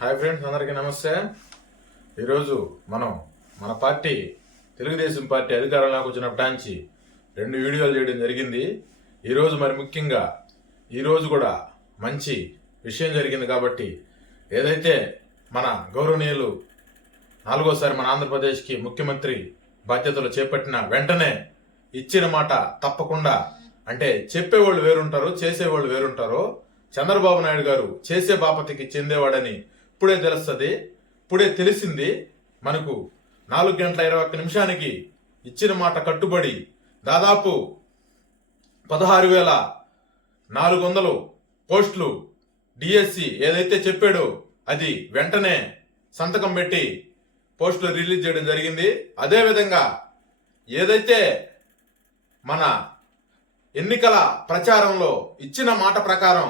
Hi friends అందరికీ నమస్తే. ఈరోజు మనం మన పార్టీ తెలుగుదేశం పార్టీ అధికారంలోకి వచ్చినప్పటి నుంచి రెండు వీడియోలు చేయడం జరిగింది. ఈరోజు మరి ముఖ్యంగా ఈరోజు కూడా మంచి విషయం జరిగింది కాబట్టి ఏదైతే మన గౌరవనీయులు నాలుగోసారి మన ఆంధ్రప్రదేశ్కి ముఖ్యమంత్రి బాధ్యతలు చేపట్టిన వెంటనే ఇచ్చిన మాట తప్పకుండా అంటే చెప్పేవాళ్ళు వేరుంటారు చేసేవాళ్ళు వేరుంటారు. చంద్రబాబు నాయుడు గారు చేసే బాపతికి చెందేవాడని ఇప్పుడే తెలుస్తుంది ఇప్పుడే తెలిసింది. మనకు నాలుగు గంటల ఇరవై ఒక్క నిమిషానికి ఇచ్చిన మాట కట్టుబడి దాదాపు పదహారు వేల నాలుగు వందలు పోస్టులు డిఎస్సి ఏదైతే చెప్పాడో అది వెంటనే సంతకం పెట్టి పోస్టులు రిలీజ్ చేయడం జరిగింది. అదేవిధంగా ఏదైతే మన ఎన్నికల ప్రచారంలో ఇచ్చిన మాట ప్రకారం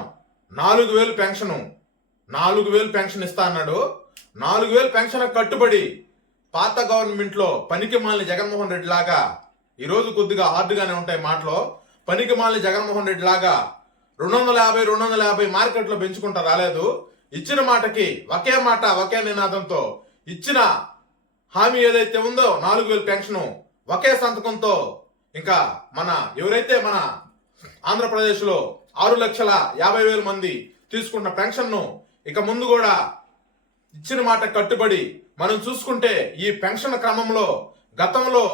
నాలుగు వేలు పెన్షను నాలుగు వేలు పెన్షన్ ఇస్తా అన్నాడు. నాలుగు వేలు పెన్షన్ కట్టుబడి పాత గవర్నమెంట్లో పనికి మాలిన జగన్మోహన్ రెడ్డి లాగా ఈరోజు కొద్దిగా హార్డ్గానే ఉంటాయి మాటలో. పనికి మాలిన జగన్మోహన్ రెడ్డి లాగా రెండు వందల యాభై రెండు వందల యాభై మార్కెట్లో పెంచుకుంటా రాలేదు. ఇచ్చిన మాటకి ఒకే మాట ఒకే నినాదంతో ఇచ్చిన హామీ ఏదైతే ఉందో నాలుగు వేలు పెన్షను ఒకే సంతకంతో ఇంకా మన ఎవరైతే మన ఆంధ్రప్రదేశ్లో ఆరు లక్షల యాభై వేల మంది తీసుకున్న పెన్షన్ను ఇక ముందు కూడా ఇచ్చిన మాట కట్టుబడి మనం చూసుకుంటే ఈ పెన్షన్ క్రమంలో గతంలో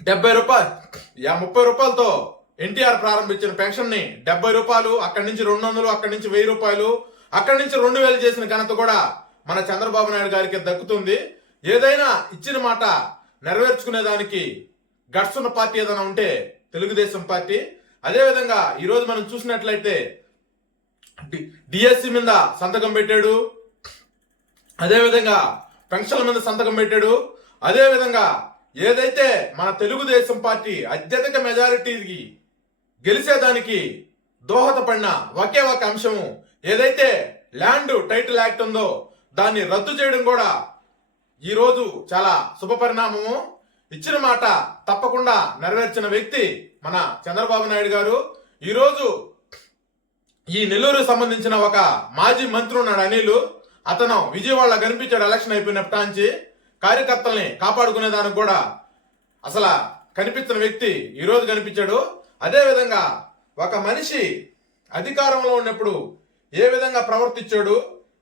డెబ్బై రూపాయలు యా ముప్పై రూపాయలతో ఎన్టీఆర్ ప్రారంభించిన పెన్షన్ని డెబ్బై రూపాయలు అక్కడి నుంచి రెండు వందలు అక్కడి నుంచి వెయ్యి రూపాయలు అక్కడి నుంచి రెండు వేలు చేసిన ఘనత కూడా మన చంద్రబాబు నాయుడు గారికి దక్కుతుంది. ఏదైనా ఇచ్చిన మాట నెరవేర్చుకునేదానికి గడుస్తున్న పార్టీ ఏదైనా ఉంటే తెలుగుదేశం పార్టీ. అదేవిధంగా ఈరోజు మనం చూసినట్లయితే డిఎస్సి మీద సంతకం పెట్టాడు. అదేవిధంగా పెన్షన్ల మీద సంతకం పెట్టాడు. అదేవిధంగా ఏదైతే మన తెలుగుదేశం పార్టీ అత్యధిక మెజారిటీకి గెలిచేదానికి దోహదపడిన ఒకే ఒక అంశము ఏదైతే ల్యాండ్ టైటిల్ యాక్ట్ ఉందో దాన్ని రద్దు చేయడం కూడా ఈరోజు చాలా శుభ పరిణామము. ఇచ్చిన మాట తప్పకుండా నెరవేర్చిన వ్యక్తి మన చంద్రబాబు నాయుడు గారు. ఈరోజు ఈ నెల్లూరు సంబంధించిన ఒక మాజీ మంత్రి ఉన్నాడు అనిల్. అతను విజయవాడలో కనిపించాడు ఎలక్షన్ అయిపోయినప్పటి కార్యకర్తల్ని కాపాడుకునే దానికి కూడా అసలు కనిపించిన వ్యక్తి ఈరోజు కనిపించాడు. అదేవిధంగా ఒక మనిషి అధికారంలో ఉన్నప్పుడు ఏ విధంగా ప్రవర్తించాడు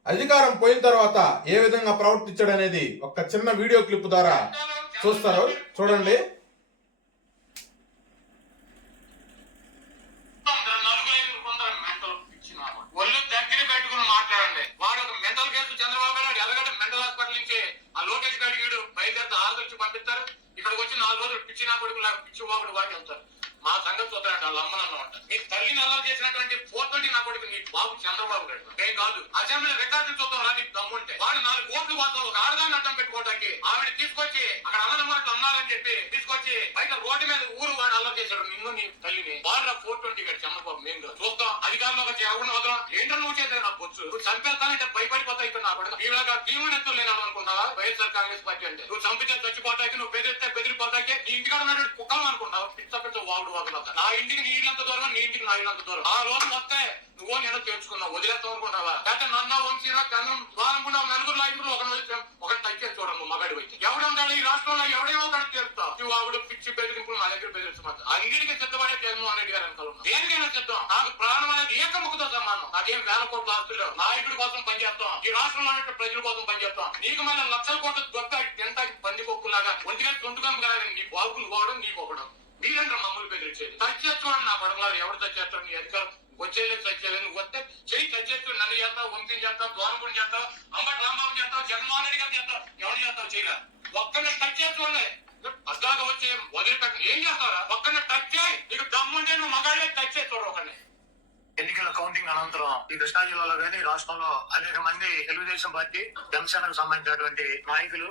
అధికారం పోయిన తర్వాత ఏ విధంగా ప్రవర్తించాడు అనేది ఒక చిన్న వీడియో క్లిప్ ద్వారా చూస్తారు. చూడండి నలుగురు కొందరు మెంటల్ ఇచ్చినారు ఒళ్ళు దగ్గర పెట్టుకుని మాట్లాడండి వాడు ఒక మెంటల్ కేసు చంద్రబాబు నాయుడు ఎలాగంటే మెంటల్ హాస్పిటల్ నుంచి ఆ లోకేష్ గారికి వీడు బయలుదేరితే ఆరు పంపిస్తారు. ఇక్కడికి వచ్చి నాలుగు రోజులు పిచ్చి నా కొడుకు లాగా పిచ్చి బాబుడు వాడికి వెళ్తారు. మా సంగతి చూస్తారంట వాళ్ళ అమ్మనన్న ఉంటారు మీ తల్లిని అల్లరి చేసినటువంటి ఫోర్ ట్వంటీ నా కొడుకు నీ బాబు చంద్రబాబు గారు. ఏం కాదు అసెంబ్లీ రికార్డు చూద్దాం రా నీకు దమ్ముంటే వాడు నాలుగు కోట్లు కోసం ఒక ఆడదాన్ని అడ్డం పెట్టుకోవడానికి ఆవిడ తీసుకొచ్చి అక్కడ అన్న మాటలు అన్నారని చెప్పి తీసుకొచ్చి బయట రోడ్డు మీద ఊరు వాడు అల్లరి చేశాడు. నిన్ను నీ తల్లిని. వాడు ఫోర్ ట్వంటీ గారు చంద్రబాబు మేము కాదు. చూస్తాం అధికారంలో వచ్చి ఎవరిని వదలం. ఏంటో నువ్వు చేసేది నాకు బొచ్చు? నువ్వు చంపేస్తానంటే భయపడిపోతా ఇక్కడ నా కొడుకు. ఇలాగా భీముని ఎత్తులు నేను అనుకున్నావా వైఎస్ఆర్ కాంగ్రెస్ పార్టీ అంటే. నువ్వు చంపితే చచ్చిపోతాకి నువ్వు బెదిరిస్తే బెదిరిపోతాకి నీ ఇంటికాడ ఉన్నాడు కుక్కలు అనుకున్నావు పిచ్చ పిచ్చ వాగుడు వాగులాగా నా ఇంటికి నీ ఇల్లంత దూరం నీ ఇంటికి నా ఇల్లంత దూరం ఆ రోజు వస్తే నువ్వు నేను చేర్చుకున్నావు. వదిలేస్తావు అనుకుంటావా అంటే నన్న వంశీరా కన్నం ద్వారం నలుగురు ఐదుగురు ఒక ఒక టచ్ చేసి చూడండి మగాడి వచ్చి ఎవడుంటాడు ఈ రాష్ట్రంలో? ఎవడేమో ఒకటి చేరుతావు నువ్వు ఆవిడ పిచ్చి బెదిరింపులు నా దగ్గర బెదిరించమాట అందరికీ సిద్ధపడే జగన్మోహన్ రెడ్డి గారు వెనకాల దేనికైనా సిద్ధం. నాకు ప్రాణం అనేది ఏకముఖతో సమానం. నాకేం వేల కోట్ల ఆస్తులు నాయకుడి కోసం పనిచేస్తాం. ఈ రాష్ట్రంలో ఉన్న ప్రజల కోసం పనిచేస్తాం. నీకు మళ్ళీ లక్షల కోట్ల దొక్క తింటాకి పంది కొక్కులాగా ఒంటిగా తొంటుకం కాదని నీ బాగులు పోవడం నీ పోవడం మీరంటే మమ్మల్ని బెదిరించేది. చేసుకోండి నా పడవలారు ఎవరు టచ్ చేస్తారు నీ అధికారం వచ్చేది టచ్ చేయలేదు నువ్వు వస్తే చెయ్యి టచ్ చేస్తూ నన్ను చేస్తావు వంశీని చేస్తావు ద్వారకుడిని చేస్తావు అంబటి రాంబాబు చేస్తావు జగన్మోహన్ రెడ్డి గారు చేస్తావు. ఎవరు చేస్తావు? చేయరా ఒక్కనే టచ్ చేసుకోండి అద్దాక వచ్చి వదిలిపెట్టండి ఏం చేస్తారా ఒక్కనే టచ్ చేయి నీకు దమ్ముంటే నువ్వు మగాడే టచ్ చేసి చూడరు ఒకనే ఎన్నికల కౌంటింగ్ అనంతరం ఈ కృష్ణా జిల్లాలో కానీ రాష్ట్రంలో అనేక మంది తెలుగుదేశం పార్టీ జనసేనకు సంబంధించినటువంటి నాయకులు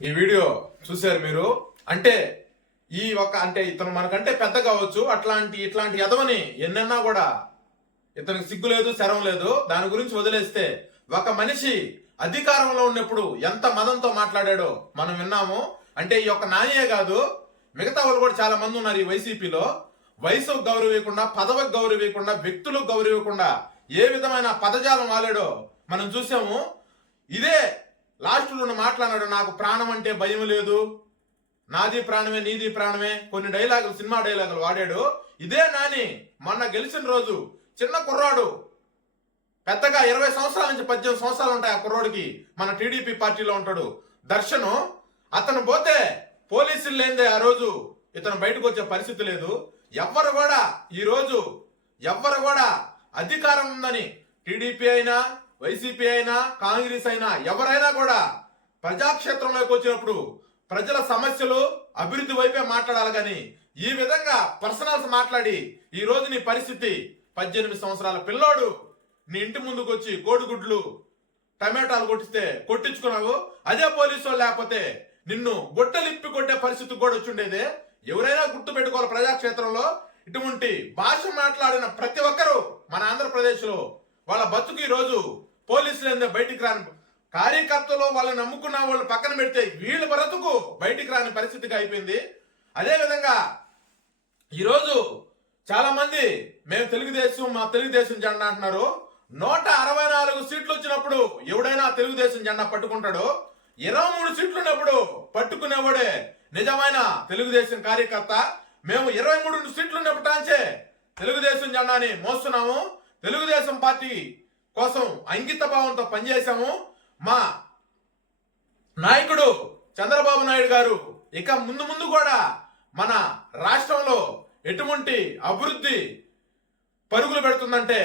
ఈ వీడియో చూశారు మీరు? అంటే ఈ ఒక అంటే ఇతను మనకంటే పెద్ద కావచ్చు. అట్లాంటి ఇట్లాంటి ఎదవని ఎన్నెన్నా కూడా ఇతనికి సిగ్గు లేదు శరం లేదు. దాని గురించి వదిలేస్తే ఒక మనిషి అధికారంలో ఉన్నప్పుడు ఎంత మదంతో మాట్లాడాడో మనం విన్నాము. అంటే ఈ యొక్క నాయే కాదు మిగతా వాళ్ళు కూడా చాలా మంది ఉన్నారు ఈ వైసీపీలో. వయసు గౌరవియకుండా పదవికి గౌరవియకుండా వ్యక్తులకు గౌరవించకుండా ఏ విధమైన పదజాలం వాలేడో మనం చూసాము. ఇదే లాస్ట్లో మాట్లాడాడు నాకు ప్రాణం అంటే భయం లేదు నాది ప్రాణమే నీది ప్రాణమే. కొన్ని డైలాగులు సినిమా డైలాగులు వాడాడు. ఇదే నాని మొన్న గెలిచిన రోజు చిన్న కుర్రాడు. పెద్దగా ఇరవై సంవత్సరాల నుంచి పద్దెనిమిది సంవత్సరాలు ఉంటాయి ఆ కుర్రోడికి. మన టీడీపీ పార్టీలో ఉంటాడు. దర్శను అతను పోతే పోలీసులు లేదే ఆ రోజు ఇతను బయటకు వచ్చే పరిస్థితి లేదు. ఎవ్వరు కూడా ఈ రోజు ఎవ్వరు కూడా అధికారం ఉందని టీడీపీ అయినా వైసీపీ అయినా కాంగ్రెస్ అయినా ఎవరైనా కూడా ప్రజాక్షేత్రంలోకి వచ్చినప్పుడు ప్రజల సమస్యలు అభివృద్ధి వైపే మాట్లాడాలి కానీ ఈ విధంగా పర్సనల్స్ మాట్లాడి ఈ రోజు నీ పరిస్థితి పద్దెనిమిది సంవత్సరాల పిల్లోడు నీ ఇంటి ముందుకు వచ్చి కోడిగుడ్లు టమాటాలు కొట్టిస్తే కొట్టించుకున్నావు? అదే పోలీసు వాళ్ళు లేకపోతే నిన్ను గొట్టలిప్పి కొట్టే పరిస్థితి కూడా వచ్చిండేదే? ఎవరైనా గుర్తు పెట్టుకోవాలి ప్రజాక్షేత్రంలో? ఇటువంటి భాష మాట్లాడిన ప్రతి ఒక్కరూ మన ఆంధ్రప్రదేశ్లో వాళ్ళ బతుకు ఈ రోజు పోలీసులు ఏందో బయటికి రాని కార్యకర్తలు వాళ్ళని నమ్ముకున్న వాళ్ళు పక్కన పెడితే వీళ్ళ బ్రతుకు బయటికి రాని పరిస్థితిగా అయిపోయింది. అదేవిధంగా ఈరోజు చాలా మంది మేము తెలుగుదేశం మా తెలుగుదేశం జెండా అంటున్నారు. నూట అరవై నాలుగు సీట్లు వచ్చినప్పుడు ఎవడైనా తెలుగుదేశం జెండా పట్టుకుంటాడో? ఇరవై మూడు సీట్లు ఉన్నప్పుడు పట్టుకునేవాడే నిజమైన తెలుగుదేశం కార్యకర్త. మేము ఇరవై మూడు సీట్లు ఉన్నప్పటాంచే తెలుగుదేశం జెండాని మోస్తున్నాము. తెలుగుదేశం పార్టీ కోసం అంకిత భావంతో పనిచేశాము. మా నాయకుడు చంద్రబాబు నాయుడు గారు ఇక ముందు ముందు కూడా మన రాష్ట్రంలో ఎటువంటి అభివృద్ధి పరుగులు పెడుతుందంటే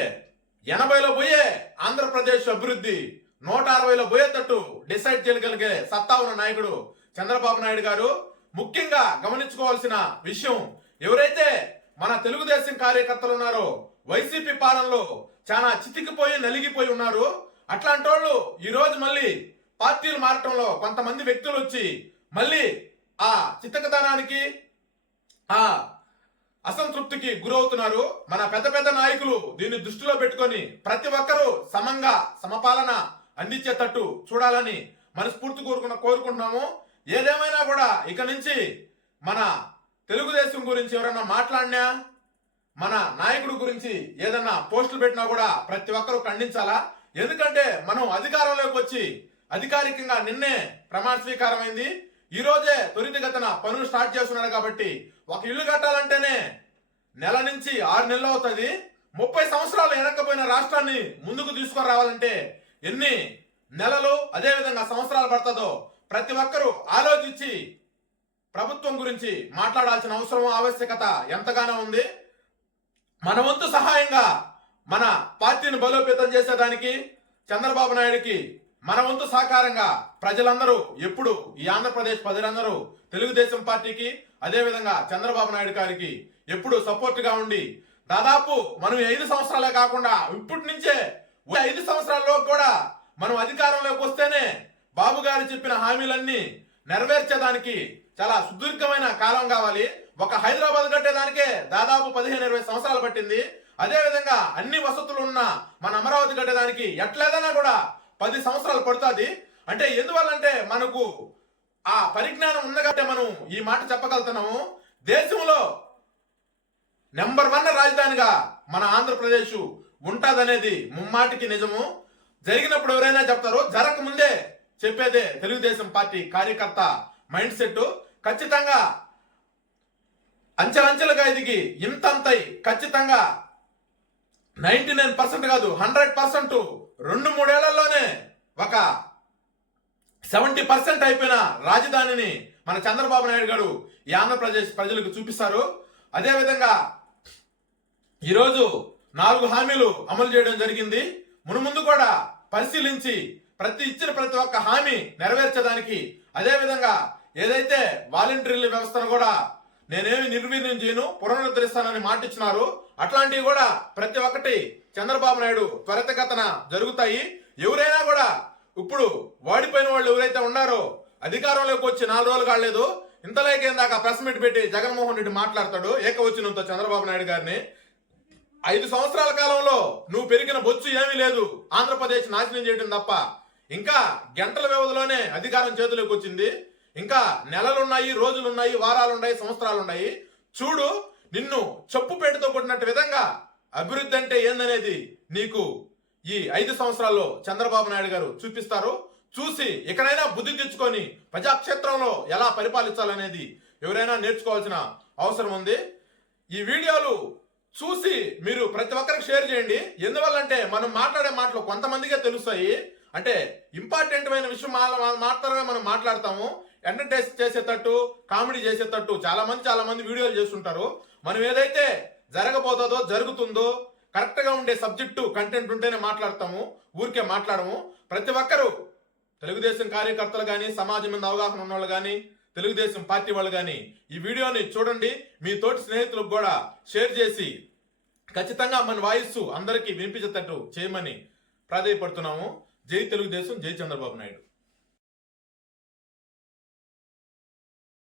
ఎనభైలో పోయే ఆంధ్రప్రదేశ్ అభివృద్ధి నూట అరవైలో పోయేటట్టు డిసైడ్ చేయగలిగే సత్తా ఉన్న నాయకుడు చంద్రబాబు నాయుడు గారు. ముఖ్యంగా గమనించుకోవాల్సిన విషయం ఎవరైతే మన తెలుగుదేశం కార్యకర్తలు ఉన్నారో వైసీపీ పాలనలో చాలా చితికిపోయి నలిగిపోయి ఉన్నారు. అట్లాంటి వాళ్ళు ఈరోజు మళ్ళీ పార్టీలు మారటంలో కొంతమంది వ్యక్తులు వచ్చి మళ్ళీ ఆ చిత్తకదనానికి ఆ అసంతృప్తికి గురవుతున్నారు. మన పెద్ద పెద్ద నాయకులు దీన్ని దృష్టిలో పెట్టుకొని ప్రతి ఒక్కరూ సమంగా సమపాలన అందించేటట్టు చూడాలని మనస్ఫూర్తి కోరుకున్న కోరుకుంటున్నాము. ఏదేమైనా కూడా ఇక నుంచి మన తెలుగుదేశం గురించి ఎవరైనా మాట్లాడినా మన నాయకుడు గురించి ఏదన్నా పోస్టులు పెట్టినా కూడా ప్రతి ఒక్కరూ ఖండించాలా? ఎందుకంటే మనం అధికారంలోకి వచ్చి అధికారికంగా నిన్నే ప్రమాణ స్వీకారమైంది. ఈ రోజే త్వరితగతన పనులు స్టార్ట్ చేస్తున్నారు కాబట్టి ఒక ఇల్లు కట్టాలంటేనే నెల నుంచి ఆరు నెలలు అవుతుంది. ముప్పై సంవత్సరాలు వెనక్కపోయిన రాష్ట్రాన్ని ముందుకు తీసుకురావాలంటే ఎన్ని నెలలు అదే విధంగా సంవత్సరాలు పడుతుందో ప్రతి ఒక్కరూ ఆలోచించి ప్రభుత్వం గురించి మాట్లాడాల్సిన అవసరం ఆవశ్యకత ఎంతగానో ఉంది. మన వంతు సహాయంగా మన పార్టీని బలోపేతం చేసేదానికి చంద్రబాబు నాయుడికి మన వంతు సహకారంగా ప్రజలందరూ ఎప్పుడు ఈ ఆంధ్రప్రదేశ్ ప్రజలందరూ తెలుగుదేశం పార్టీకి అదేవిధంగా చంద్రబాబు నాయుడు గారికి ఎప్పుడు సపోర్ట్గా ఉండి దాదాపు మనం ఐదు సంవత్సరాలే కాకుండా ఇప్పటి నుంచే ఐదు సంవత్సరాల్లో కూడా మనం అధికారంలోకి వస్తేనే బాబు గారు చెప్పిన హామీలన్నీ నెరవేర్చేదానికి చాలా సుదీర్ఘమైన కాలం కావాలి. ఒక హైదరాబాద్ కట్టేదానికే దాదాపు పదిహేను ఇరవై సంవత్సరాలు పట్టింది. అదేవిధంగా అన్ని వసతులు ఉన్న మన అమరావతి కట్టడానికి ఎట్లేదన్నా కూడా పది సంవత్సరాలు పడుతుంది. అంటే ఎందువల్లంటే మనకు ఆ పరిజ్ఞానం ఉంది కాబట్టి మనం ఈ మాట చెప్పగలుగుతున్నాము. దేశంలో నెంబర్ వన్ రాజధానిగా మన ఆంధ్రప్రదేశ్ ఉంటదనేది ముమ్మాటికి నిజము. జరిగినప్పుడు ఎవరైనా చెప్తారు జరగక ముందే చెప్పేదే తెలుగుదేశం పార్టీ కార్యకర్త మైండ్ సెట్. ఖచ్చితంగా అంచెలంచెలుగా ఎదిగి ఇంతంతై ఖచ్చితంగా నైన్టీ నైన్ పర్సెంట్ కాదు హండ్రెడ్ పర్సెంట్. రెండు మూడేళ్ళలోనే ఒక సెవెంటీ పర్సెంట్ అయిపోయిన రాజధానిని మన చంద్రబాబు నాయుడు గారు ఈ ఆంధ్రప్రదేశ్ ప్రజలకు చూపిస్తారు. అదేవిధంగా ఈరోజు నాలుగు హామీలు అమలు చేయడం జరిగింది. మునుముందు కూడా పరిశీలించి ప్రతి ఇచ్చిన ప్రతి ఒక్క హామీ నెరవేర్చడానికి అదేవిధంగా ఏదైతే వాలంటీర్ల వ్యవస్థను కూడా నేనేమి నిర్వీర్యం చేయను పునరుద్ధరిస్తానని మాట ఇచ్చినారు అట్లాంటివి కూడా ప్రతి ఒక్కటి చంద్రబాబు నాయుడు త్వరితగతన జరుగుతాయి. ఎవరైనా కూడా ఇప్పుడు వాడిపోయిన వాళ్ళు ఎవరైతే ఉన్నారో అధికారంలోకి వచ్చి నాలుగు రోజులు కాలేదు. ఇంతలోకి దాకా ప్రెస్ మీట్ పెట్టి జగన్మోహన్ రెడ్డి మాట్లాడతాడు ఏకవచనంతో చంద్రబాబు నాయుడు గారిని. ఐదు సంవత్సరాల కాలంలో నువ్వు పెరిగిన బొచ్చు ఏమీ లేదు. ఆంధ్రప్రదేశ్ నాశనం చేయడం తప్ప. ఇంకా గంటల వ్యవధిలోనే అధికారం చేతిలోకి వచ్చింది. ఇంకా నెలలున్నాయి రోజులున్నాయి వారాలున్నాయి సంవత్సరాలున్నాయి. చూడు నిన్ను చెప్పు పేటతో కొట్టినట్టు విధంగా అభివృద్ధి అంటే ఏందనేది నీకు ఈ ఐదు సంవత్సరాల్లో చంద్రబాబు నాయుడు గారు చూపిస్తారు. చూసి ఎక్కడైనా బుద్ధి తెచ్చుకొని ప్రజాక్షేత్రంలో ఎలా పరిపాలించాలనేది ఎవరైనా నేర్చుకోవాల్సిన అవసరం ఉంది. ఈ వీడియోలు చూసి మీరు ప్రతి ఒక్కరికి షేర్ చేయండి. ఎందువల్లంటే మనం మాట్లాడే మాటలు కొంతమందికే తెలుస్తాయి. అంటే ఇంపార్టెంట్ అయిన విషయం మాత్రమే మనం మాట్లాడతాము. ఎంటర్టైన్ చేసేటట్టు కామెడీ చేసేటట్టు చాలా మంది చాలా మంది వీడియోలు చేస్తుంటారు. మనం ఏదైతే జరగబోతుందో జరుగుతుందో కరెక్ట్గా ఉండే సబ్జెక్టు కంటెంట్ ఉంటేనే మాట్లాడతాము ఊరికే మాట్లాడము. ప్రతి ఒక్కరూ తెలుగుదేశం కార్యకర్తలు కానీ సమాజం మీద అవగాహన ఉన్న వాళ్ళు కానీ తెలుగుదేశం పార్టీ వాళ్ళు కానీ ఈ వీడియోని చూడండి. మీ తోటి స్నేహితులకు కూడా షేర్ చేసి ఖచ్చితంగా మన వాయిస్ అందరికీ వినిపించేటట్టు చేయమని ప్రాధాయపడుతున్నాము. జై తెలుగుదేశం జై చంద్రబాబు నాయుడు.